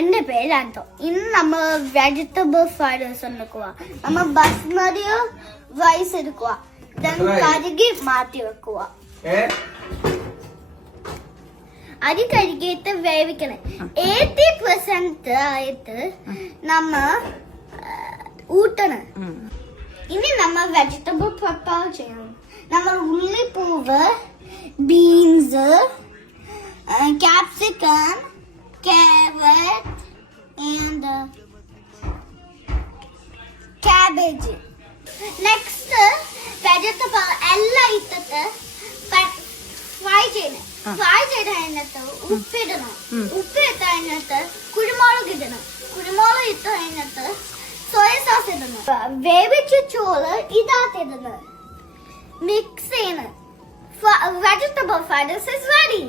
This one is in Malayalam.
എൻ്റെ പേര് ആൻറ്റോ. ഇന്ന് നമ്മൾ വെജിറ്റബിൾ ഫ്രൈഡ് റൈസ് ഉണ്ടാക്കുക. നമ്മൾ ബസ്മതി റൈസ് എടുക്കുക, കഴുകി മാറ്റി വെക്കുക. അരി കഴുകിയിട്ട് വേവിക്കണം. 80% ആയിട്ട് നമ്മ ഊട്ടണം. ഇനി നമ്മൾ വെജിറ്റബിൾ പ്രിപ്പയർ ചെയ്യണം. നമ്മൾ ഉള്ളിപ്പൂവ്, beans, capsicum, carrot and cabbage. Next vegetable എല്ലാം ഇട്ടിട്ട് ഫ്രൈ ചെയ്യണം. ഫ്രൈ ചെയ്ത് കഴിഞ്ഞിട്ട് ഉപ്പിടണം. ഉപ്പിട്ട് കഴിഞ്ഞിട്ട് കുരുമുളക് ഇടണം. കുരുമുളക് ഇട്ട് കഴിഞ്ഞിട്ട് സോയ സോസ് ഇടണം. വേവിച്ച ചോറ് ഇടാത്തിടണം. മിക്സ് ചെയ്യണം. Vegetable fried rice is ready.